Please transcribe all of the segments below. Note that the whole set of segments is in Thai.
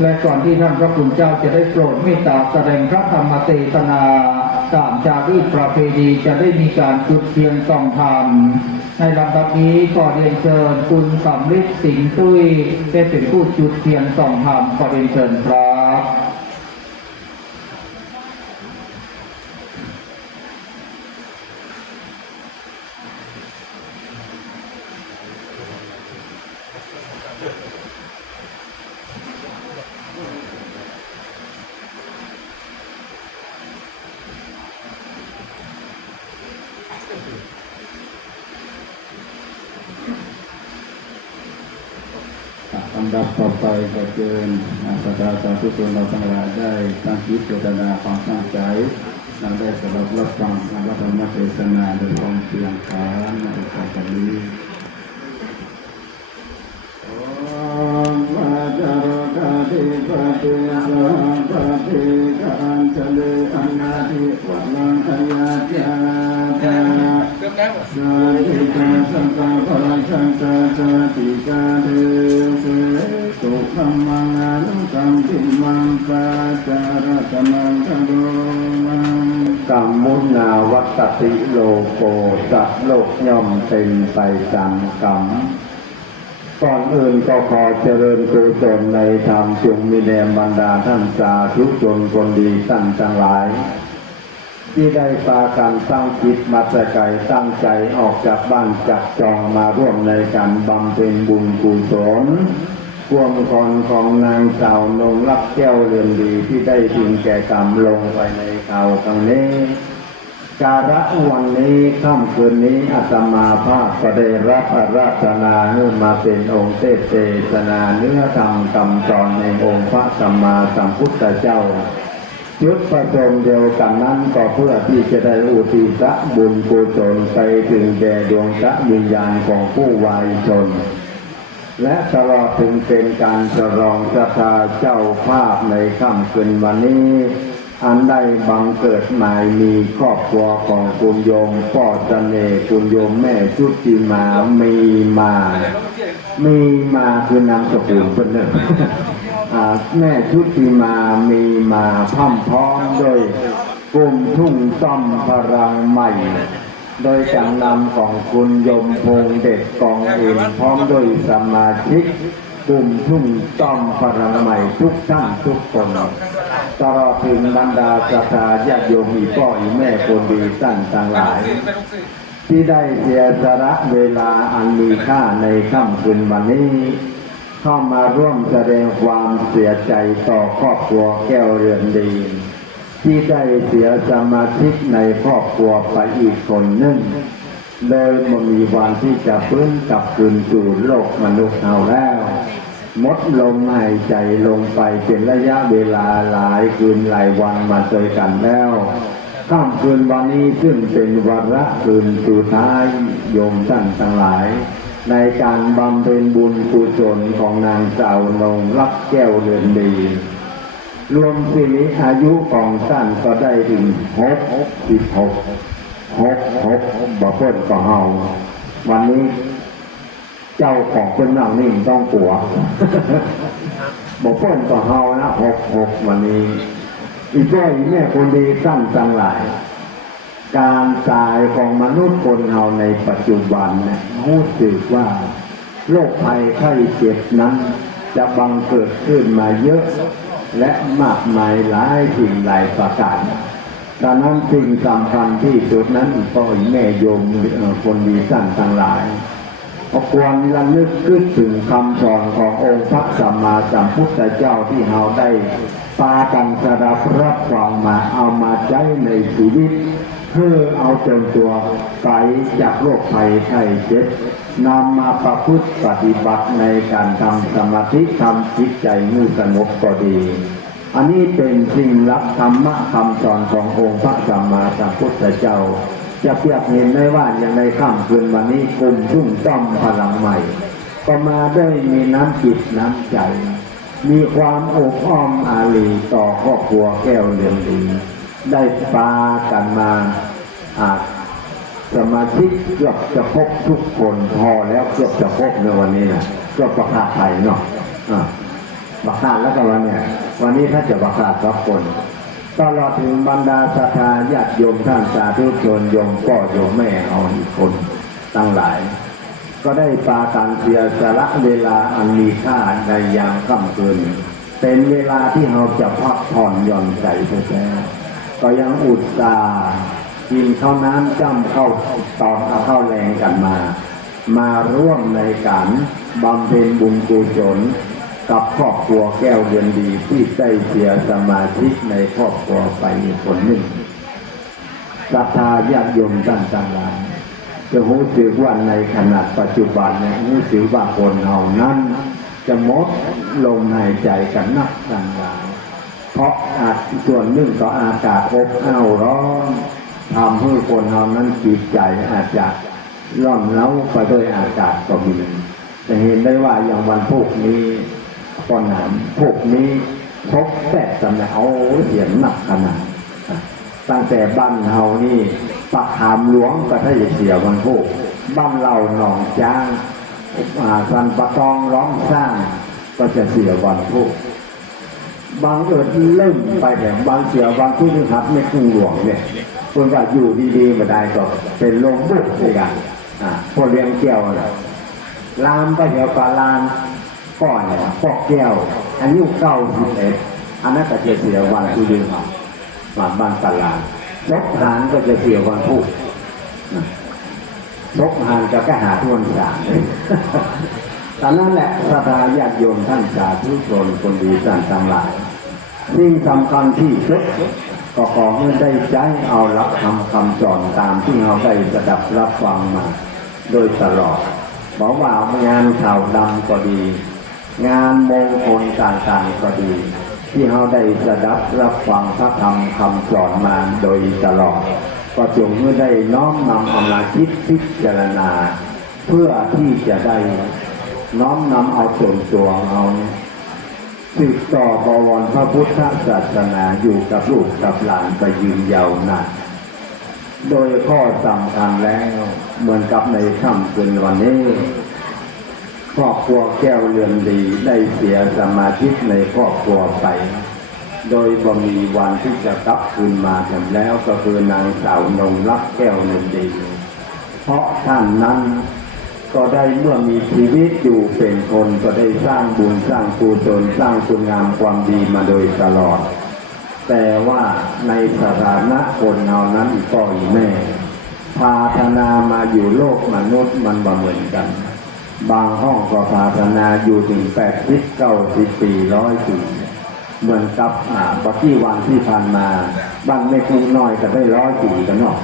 และก่อนที่ท่านพระคุณเจ้าจะได้โปรดเมตตาแสดงพระธรรมเทศนาตามจารีตประเพณีจะได้มีการจุดเทียนส่องธรรมในลำดับนี้ขอเรียนเชิญคุณสำริดสิงห์ตุ้ยได้เป็นผู้จุดเทียนส่องธรรมขอเรียนเชิญครับ ลำ ดับต่อไปก็เชิญอาสาสาธุชนเราทั้งหลายได้ตั้งจิตเจตนาความตั้งใจเราได้สดับรับฟังพระธรรมเทศนาโดยความเพียงขานในโอกาสนี้โอมาจารกาธิปติสหัปติกันเจเลอนาธิวัลังขยาจาตาสันติกาสังฆปะชังกาสติกาเท นุนาวัตติโลโกสัตโลกย่อมเป็นไปตามกรรมก่อนอื่นก็ขอเจริญกุศลในธรรมจงมีแด่บรรดาท่านสาธุชนคนดีท่านทั้งหลาย ที่ได้พากันตั้งจิตมาแต่ไกตั้งใจออกจากบ้านจากจองมาร่วมในการบำเพ็ญบุญกุศลพ่วงคอนของนางสาวนงรักแก้วเรือนดีที่ได้ถึงแก่กรรมลงไปในเขาครั้งนี้ การะวันนี้ค่ำคืนนี้อาตมาภาพก็ได้รับอาราธนาให้มาเป็นองค์เทศเทศนาเนื้อธรรมคำสอนในองค์พระสัมมาสัมพุทธเจ้าจุดประสงค์เดียวกันนั้นก็เพื่อที่จะได้อุทิศบุญกุศลไปถึงแด่ดวงพระวิญญาณของผู้วายชน และตลอดถึงเป็นการฉลองศรัทธาเจ้าภาพในค่ำคืนวันนี้ อันได้บังเกิดหมายมีครอบครัวของคุณโยมพ่อเสน่ห์คุณโยมแม่ชุติมามีมา มีมาคือนามสกุลคนหนึ่งแม่ชุติมามีมาพร่ำพร้อมด้วยกลุ่มทุ่งซ่อมพลังใหม่ โดยการนำของคุณยมพงเด็กกองเองพร้อมด้วยสมาชิกกลุ่มทุ่งซ่อมพลังใหม่ทุกท่านทุกคน ตลอดถึงบรรดาศรัทธาญาติโยมอีพ่ออีแม่คนดีท่านต่างหลาย ที่ได้เสียสละเวลาอันมีค่าในค่ำคืนวันนี้ เข้ามาร่วมแสดงความเสียใจต่อครอบครัวแก้วเรือนดี ที่ได้เสียสมาชิกในครอบครัวไปอีกคนหนึ่งเลยมันมีวันที่จะฟื้นกลับคืนสู่โลกมนุษย์เอาแล้ว มดลมหายใจลงไปเป็นระยะเวลาหลายคืนหลายวันมาเจอกันแล้วค่ำคืนวันนี้ซึ่งเป็นวาระคืนสุดท้ายโยมท่านทั้งหลาย ในการบำเพ็ญบุญกุศลของนางสาวนงรักแก้วเรือนดี รวมปีอายุของท่านก็ได้ถึงหกสิบหกหกหกบ่เพิ่นก็เฮาวันนี้ เจ้าของเป็นนั่งนิ่งต้องกลัวบอกเพิ่นก็เฮานะหกหกวันนี้ อีกด้วยแม่คนดีสั้นจังหลาย การตายของมนุษย์คนเฮาในปัจจุบันเนี่ยรู้สึกว่าโรคภัยไข้เจ็บนั้น จะบังเกิดขึ้นมาเยอะ และมากมายหลายสิ่งหลายประการดังนั้นสิ่งสำคัญที่สุดนั้นพ่อแม่โยมคนดีสั้นทั้งหลาย ควรระลึกขึ้นถึงคำสอนขององค์พระสัมมาสัมพุทธเจ้าที่เราได้ปากันสดับรับฟังมาเอามาใช้ในชีวิต เพื่อเอาจนตัวไกลจากโรคภัยไข้เจ็บนำมาประพฤติปฏิบัติในการทำสมาธิทำจิตใจมือสงบก็ดี อันนี้เป็นสิ่งลับธรรมะคำสอนขององค์พระสัมมาสัมพุทธเจ้า จะเปรียบเห็นได้ว่าอย่างในค่ำคืนวันนี้กลุ่มทุ่งต้อมพลังใหม่ ก็มาได้มีน้ำจิตน้ำใจ มีความอบอ้อมอารีต่อครอบครัวแก้วเรือนดี ได้ปากันมาอาจสมาชิกเกือบจะครบทุกคนพอแล้วเกือบจะครบในวันนี้นะเกือบประกาศไทยเนาะอะกาดแล้วก็วันเนี่ยวันนี้ถ้าจะบักาดรับคน ตลอดถึงบรรดาศรัทธาญาติโยมท่านสาธุชนโยมพ่อโยมแม่เอาอีกคนตั้งหลาย ก็ได้ปาการเสียสละเวลาอันมีค่าในยามค่ำคืนเป็นเวลาที่เราจะพักผ่อนหย่อนใจแท้ๆก็ยังอุตส่าห์กินข้าวน้ำจ้ำเข้าวตอนเข้าวแรงกันมา มาร่วมในการบำเพ็ญบุญกุศล กับครอบครัวแก้วเดือนดีที่ได้เสียสมาธิในครอบครัวไปคนหนึ่งศรัทธาญาติโยมท่านต่างหลายจะรู้สึกว่าในขณะปัจจุบันเนี่ยรู้สึกว่าคนเฮานั้น จะหมดลมหายใจกันนักต่างหลาย เพราะอาจส่วนหนึ่งต่ออากาศอบอ้าวร้อนทำให้คนเฮานั้นจิตใจอาจจะร่อนเล้าไปด้วยอากาศก็มีจะเห็นได้ว่าอย่างวันพวกนี้ ตอนนั้นพวกนี้พบแต่สำนักเอาเสียงหนักขนาดตั้งแต่บ้านเฮานี่ปะขามหลวงก็ถ้าจะเสียวันพวกบ้านเราหนองจ้างอาสันปะกองร้องสร้างก็จะเสียวันพวกบางเอิดเริ่มไปแต่บางเสียบางที่ครับไม่คุ้งหลวงเนี่ยคนว่าอยู่ดีๆมาได้ก็เป็นลมบุกเลยกันอ่าพวกเลี้ยงแก้วนะลามไปเดี๋ยวปลาลาม ก่อนเนี่ยพอกแก้วอันยุเก้าสิบเอ็ดอันนั้นก็จะเสียวันที่ดึงครับมาบ้านตลาดนกหานก็จะเสียวันพุธนะนกหานจะก็หาทวนสามตอนนั้นแหละสถาญาติโยมท่านสาธุชนคนดีท่านทั้งหลายสิ่งสำคัญที่สุดก็ขอให้ได้ใจเอารับคำคำสอนตามที่เราได้สดับรับฟังมา โดยตลอดบอกว่างานข่าวดำก็ดี งานมงคลต่างๆก็ดี ที่เราได้สดับรับฟังพระธรรมคำสอนมาโดยตลอด ก็จงเมื่อได้น้อมนำเอามาคิดพิจารณา เพื่อที่จะได้น้อมนำเอาส่วนตัวเอาสืบต่อบวรพระพุทธศาสนาอยู่กับลูกกับหลานไปยืนยาวนานโดยข้อสำคัญแล้วเหมือนกับในค่ำคืนวันนี้ ครอบครัวแก้วเรือนดีได้เสียสมาชิกในครอบครัวไป โดยบ่มีวันที่จะกลับคืนมากันแล้วก็คือนางสาวนงรักแก้วเรือนดี เพราะท่านนั้นก็ได้เมื่อมีชีวิตอยู่เป็นคนก็ได้สร้างบุญสร้างกุศลสร้างคุณงามความดีมาโดยตลอด แต่ว่าในสถานะคนเหล่านั้นก็อีแม่พาธนามาอยู่โลกมนุษย์มันบ่เหมือนกัน บางห้องก็พาธนาอยู่ถึงแปดสิบเก้าสิบปีร้อยปีเหมือนกับอ่าปีวันที่ผ่านมาบ้านแม่คงน้อยก็ได้ร้อยปีกันเนาะ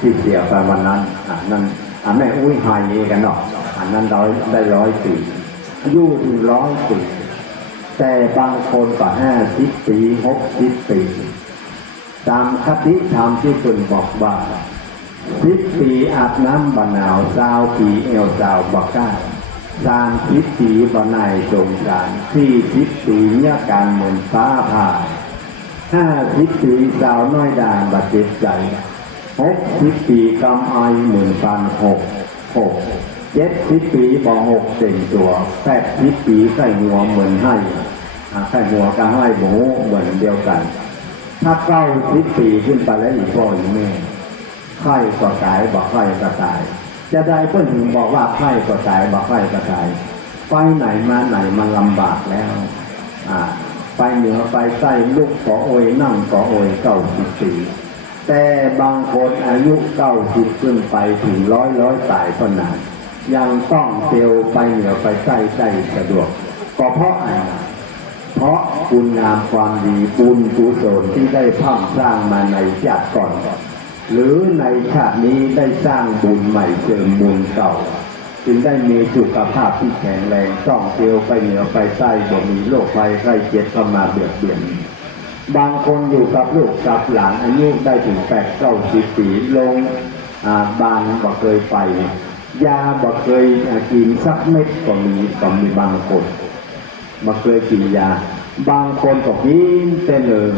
ที่เสียไปวันนั้นอ่านั่นอ่าแม่อุ้ยไฮเอกันเนาะอันนั้นร้อยได้ร้อยปีอายุถึงร้อยปีแต่บางคนก็ห้าสิบปีหกสิบปีตามคติธรรมที่คุณบอกว่าสิบปีอาบน้ำบะหนาวสาวปีเอวสาวบักก้า สามสิบปีบนายจงการสี่สิบปีเนี่ยการเหมือนฟ้าผ่าห้าสิบปีสาวน้อยด่างบาดเจ็บใจหกสิบปีกำไอหมื่นปันหกหกเจ็ดสิบปีบอหกเต็งตัวแปดสิบปีใส่หัวเหมือนให้อ่าใส่หัวกับให้หมูเหมือนเดียวกัน ถ้าเก้าสิบปีขึ้นไปแล้วอีกพ่ออีกแม่ไข้ก็ตายบอกไข้ก็ตาย จะได้เพื่อนถึงบอกว่าไข้ก็ตายบอกไข้ก็ตายไปไหนมาไหนมันลำบากแล้ว อ่า ไปเหนือไปใต้ลุกขอโอยนั่งขอโอยเก้าสิบปีแต่บางคนอายุเก้าสิบขึ้นไปถึงร้อยร้อยสายก็นานยังต้องเซลไปเหนือไปใต้ใต้สะดวก ก็เพราะอะไรเพราะคุณงามความดีบุญกุศลที่ได้พังสร้างมาในชาติก่อน หรือในชาตินี้ได้สร้างบุญใหม่เติมบุญเก่า จึงได้มีสุขภาพที่แข็งแรงต้องเที่ยวไปเหนือไปใต้บ่มีโรคภัยไข้เจ็บเข้ามาเบียดเบียนบางคนอยู่กับลูกกับหลานอายุได้ถึงแปดเก้าสิบปีลงอ่าบานบ่เคยไป ยาบ่เคยกินสักเม็ดก็มีก็มีบางคนมาเคยกินยา บางคนก็กินแต่เนิน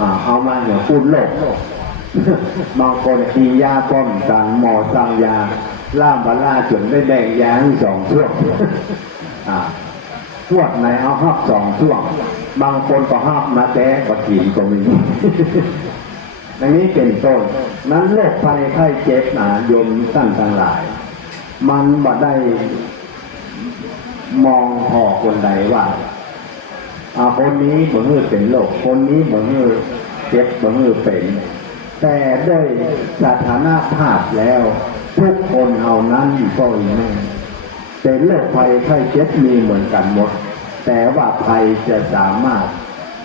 อ่าเอามาเหนือพูดโลก บางคนกินยาป้องกันหมอสั่งยา ล่ามบาล่าจนได้แบ่งยาให้สองพวกอ่าพวดไหนเอาหับสองช่วง บางคนก็หับมาแต่ก็ขีนก็มีอย่างนี้เป็นต้น นั้นโรคภัยไข้เจ็บหนาโยมท่านทั้งหลาย มันบ่ได้มองพอคนใดว่าอาคนนี้บ่ฮือเป็นโรคคนนี้บ่ฮือเจ็บบ่ฮือเป็น แต่ด้วยสถานภาพแล้ว ทุกคนเอานั้นก็อีแม่เป็นโรคภัยไข้เจ็บมีเหมือนกันหมด แต่ว่าภัยจะสามารถ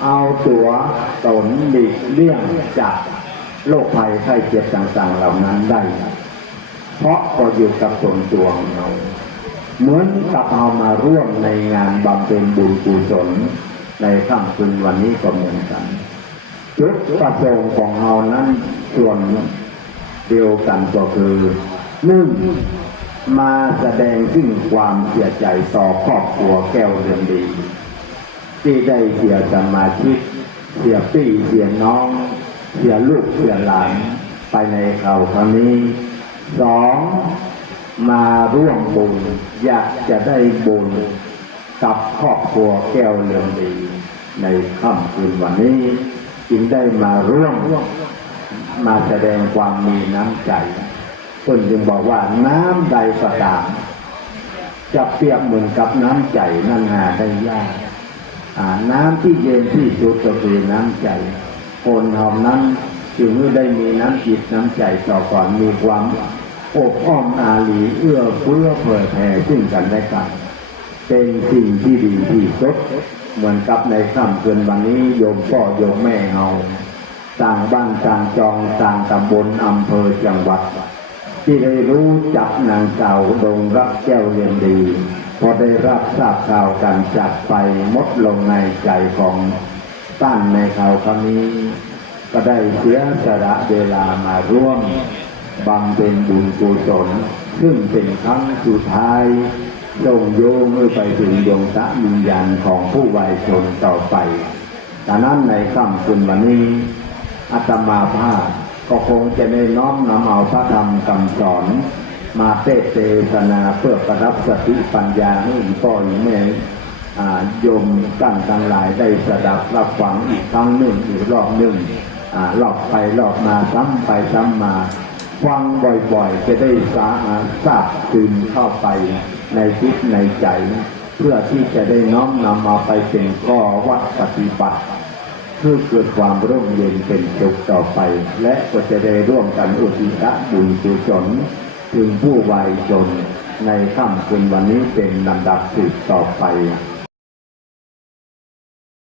เอาตัวตนหลีกเลี่ยงจากโรคภัยไข้เจ็บต่างๆเหล่านั้นได้ เพราะก็อยู่กับตนตัวของเรา เหมือนกับเอามาร่วมในงานบำเพ็ญบุญกุศลในค่ำคืนวันนี้ก็เหมือนกัน จุดประสงค์ของเรานั้นส่วนเดียวกันก็คือหนึ่งมาแสดงซึ่งความเสียใจต่อครอบครัวแก้วเรือนดี ที่ได้เสียสมาชิกเสียพี่เสียน้อง เสียลูกเสียหลานไปในเขาครั้งนี้สองมาร่วมบุญอยากจะได้บุญกับครอบครัวแก้วเรืองดี ในค่ำคืนวันนี้ จึงได้มาร่วมมาแสดงความมีน้ำใจคนจึงบอกว่าน้ำใดก็ตามจะเปรียบเหมือนกับน้ำใจนั่นหาได้ยากน้ำที่เย็นที่สุดก็คือน้ำใจ คนหล่านั้นจึงได้มีน้ำจิตน้ำใจต่อก่อนมีความอบอ้อมอารีเอื้อเฟื้อเผื่อแผ่ซึ่งกันและกัน เป็นสิ่งที่ดีที่สุด เหมือนกับในค่ำคืนวันนี้โยมพ่อโยมแม่เฮาต่างบ้านต่างจองต่างตำบลอำเภอจังหวัด ที่ได้รู้จักนางสาวดงรักแก้วเรียนดีพอได้รับทราบข่าวกันจากไปมดลงในใจของต้านในข่าวครั้งนี้ ก็ได้เสียสละเวลามาร่วมบำเพ็ญบุญกุศลซึ่งเป็นครั้งสุดท้าย โยงโยงไปถึงดวงตะวิญญาณของผู้วัยชนต่อไปดังนั้นในค่ำคืนวันนี้อาตมาภาพก็คงจะได้น้อมนำเอาพระธรรมคำสอน มาเทศเทศนาเพื่อประดับสติปัญญาให้กพ่ออีกแม่อ่าโยมตั้งทั้งหลายได้สดับรับฟังอีกครั้งหนึ่งอีกรอบหนึ่งรอบไปรอบมาซ้ำไปซ้ำมา ฟังบ่อยๆ จะได้สาอาทราบซึมเข้าไป ในจิตในใจ เพื่อที่จะได้น้อมนำมาไปเป็นข้อวัดปฏิบัติเพื่อเกิดความร่มเย็นเป็นสุขต่อไป และก็จะได้ร่วมกันอุทิศบุญกุศลถึงผู้วายชนในค่ำคืนวันนี้เป็นลำดับสืบต่อไป